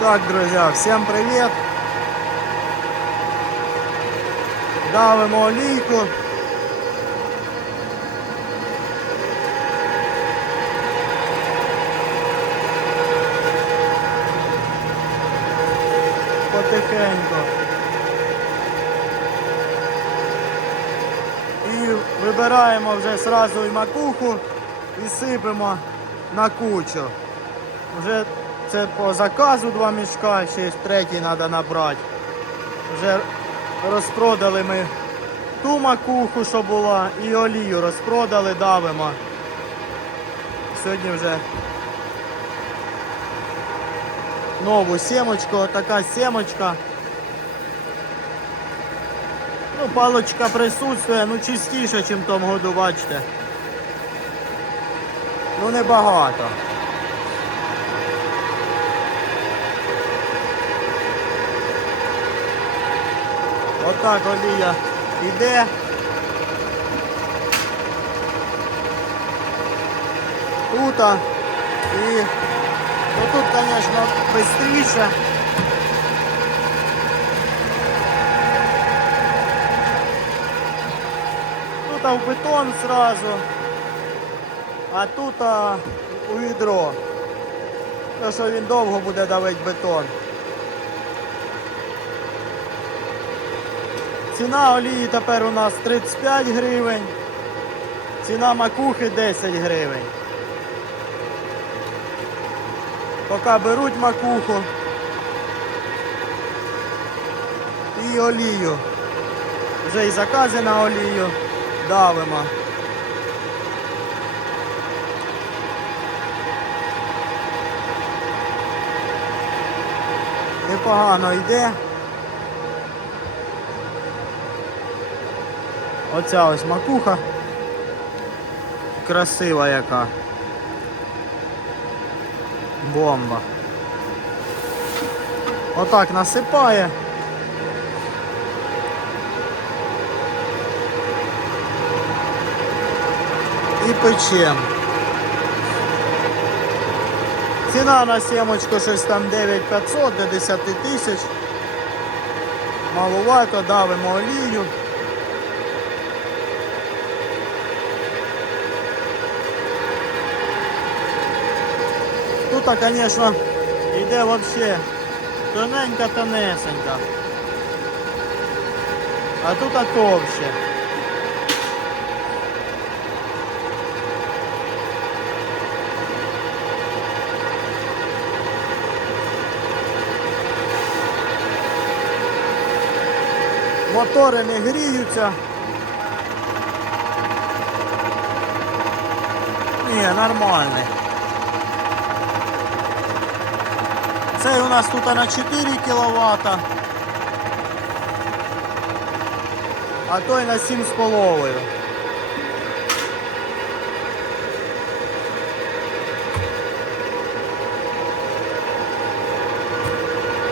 Так, друзья, всем привет! Давимо олійку. Потихеньку. І вибираємо вже сразу і макуху і сипемо на кучу. Вже це по заказу два мішка, ще третій треба набрати. Вже розпродали ми ту макуху, що була, і олію розпродали, давимо. Сьогодні вже нову сімочку, така сімочка. Ну, палочка присутствує, ну чистіше, ніж в тому году, бачите. Ну небагато. Отак олія йде. Тут і ну тут, звісно, швидше. Тут в бетон сразу, а тут у відро. Тому що він довго буде давити бетон. Ціна олії тепер у нас 35 гривень. Ціна макухи 10 гривень. Поки беруть макуху і олію. Вже і закази на олію давимо. Непогано йде. Оця ось макуха. Красива яка. Бомба. Отак насипає. І печем. Ціна на сімочку щось там 9500 до 10 тисяч. Малувато, давимо олію. Тут, конечно, йде вообще тоненька тонесенька. А тут товще. Мотори не гріються. Ні, нормальний. Цей у нас тут на 4 кВт, а той на 7,5.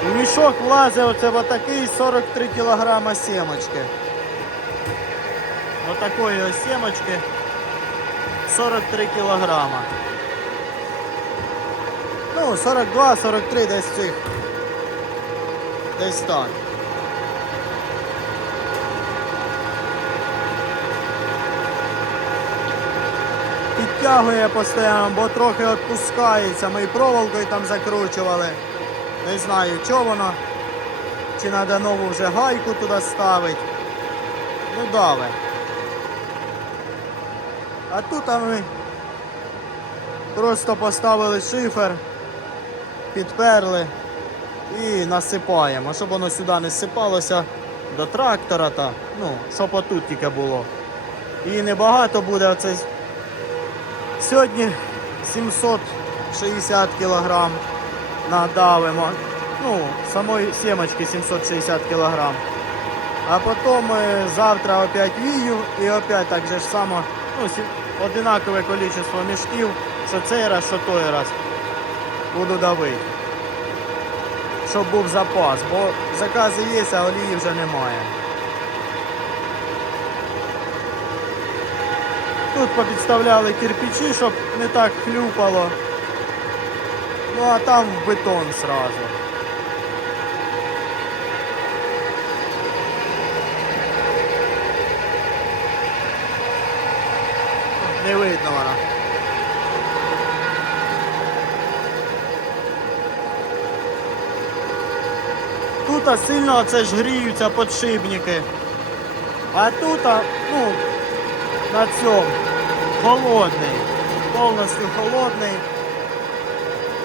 У мішок влазить оце отакий 43 кг сімочки. Отакої ось сімочки 43 кілограма. Ну, 42, 43 десь цих. Десь так. Підтягує постійно, бо трохи відпускається. Ми і проволокою там закручували. Не знаю, що воно. Чи треба нову вже гайку туди ставити. Ну даве. А тут ми просто поставили шифер підперли і насипаємо, щоб воно сюди не сипалося до трактора, та, ну, щоб отут тільки було. І небагато буде оце. Сьогодні 760 кг надавимо. Ну, самої сімочки 760 кг. А потім е, завтра опять вію і опять так же ж само, ну, одинакове кількість мішків, що цей раз, що той раз буду давити. Щоб був запас, бо закази є, а олії вже немає. Тут попідставляли кирпичі, щоб не так хлюпало. Ну а там бетон сразу. Не видно вона. Тут сильно оце ж гріються подшипники. А тут, ну, на цьому холодний. Повністю холодний.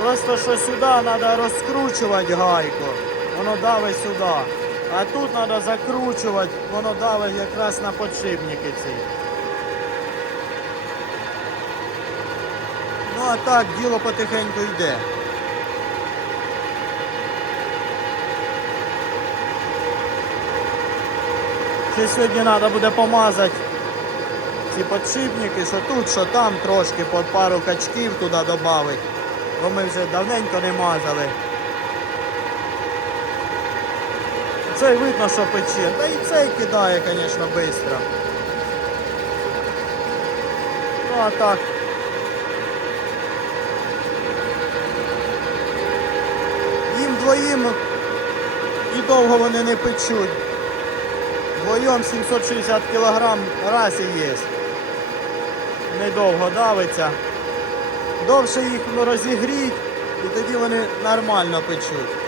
Просто що сюди треба розкручувати гайку. Воно давить сюди. А тут треба закручувати, воно давить якраз на подшипники ці. Ну а так діло потихеньку йде. Ще сьогодні треба буде помазати ці подшипники, що тут, що там трошки по пару качків туди додати. Бо ми вже давненько не мазали. Цей видно, що пече. Та і цей кидає, звісно, швидко. Ну а так. Їм двоїм і довго вони не печуть. Вдвоєм 760 кг расі є. Недовго давиться. Довше їх розігріть і тоді вони нормально печуть.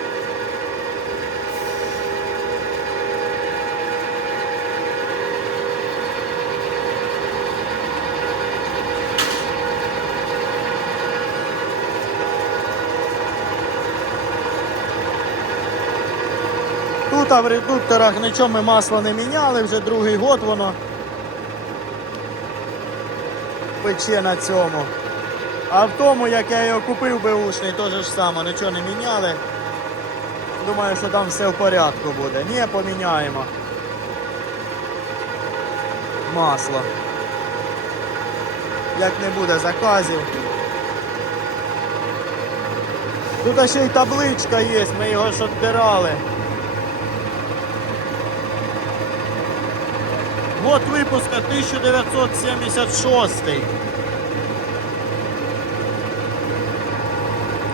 Тут в редукторах нічого ми масло не міняли, вже другий год воно пече на цьому. А в тому, як я його купив беушний, теж ж саме, нічого не міняли. Думаю, що там все в порядку буде. Ні, поміняємо. Масло. Як не буде заказів. Тут ще й табличка є, ми його ж віддирали. Год випуска 1976.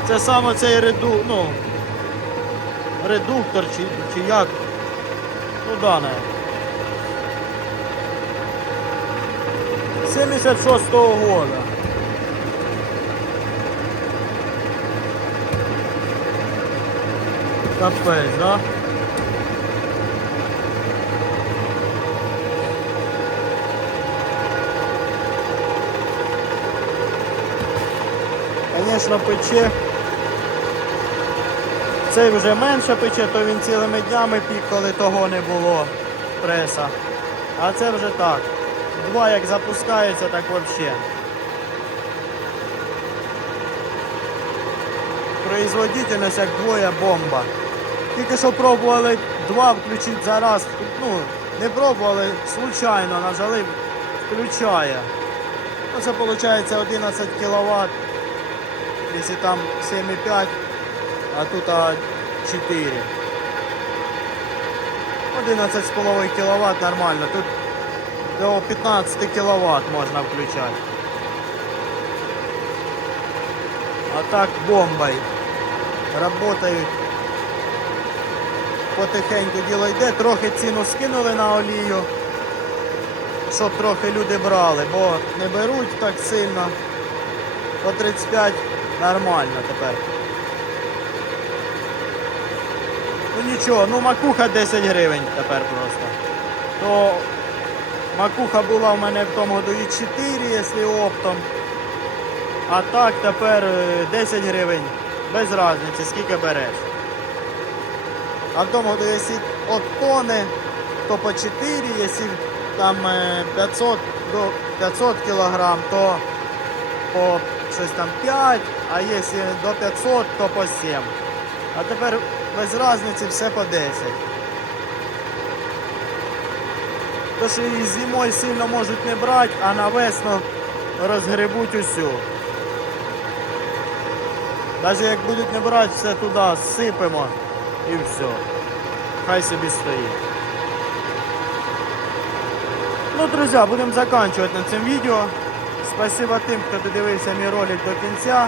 Це саме цей реду, ну, редуктор чи, чи як. Ну дане. 76-го года. Капець, да? Звісно, пече. Цей вже менше пече, то він цілими днями пік, коли того не було преса. А це вже так. Два як запускається, так взагалі. Производительність як двоє бомба. Тільки що пробували два включити зараз. Ну, не пробували, случайно нажали, включає. Ну, це виходить 11 кВт. Якщо там 7,5, а тут а, 4. 11,5 кВт нормально. Тут до 15 кВт можна включати. А так бомбой. Работають. Потихеньку діло йде, трохи ціну скинули на олію, щоб трохи люди брали, бо не беруть так сильно. По 35 нормально тепер. Ну нічого, ну макуха 10 гривень тепер просто. То макуха була в мене в тому году і 4, якщо оптом. А так тепер е, 10 гривень. Без різниці, скільки береш. А в тому году, якщо от тони, то по 4, якщо там е, 500 до 500 кілограм, то по щось там 5, а якщо до 500, то по 7. А тепер без різниці все по 10. Тож і зимою сильно можуть не брати, а на весну розгребуть усю. Навіть як будуть не брати, все туди сипемо і все. Хай собі стоїть. Ну, друзі, будемо закінчувати на цьому відео. Спасибо тим, хто додивився мій ролик до кінця.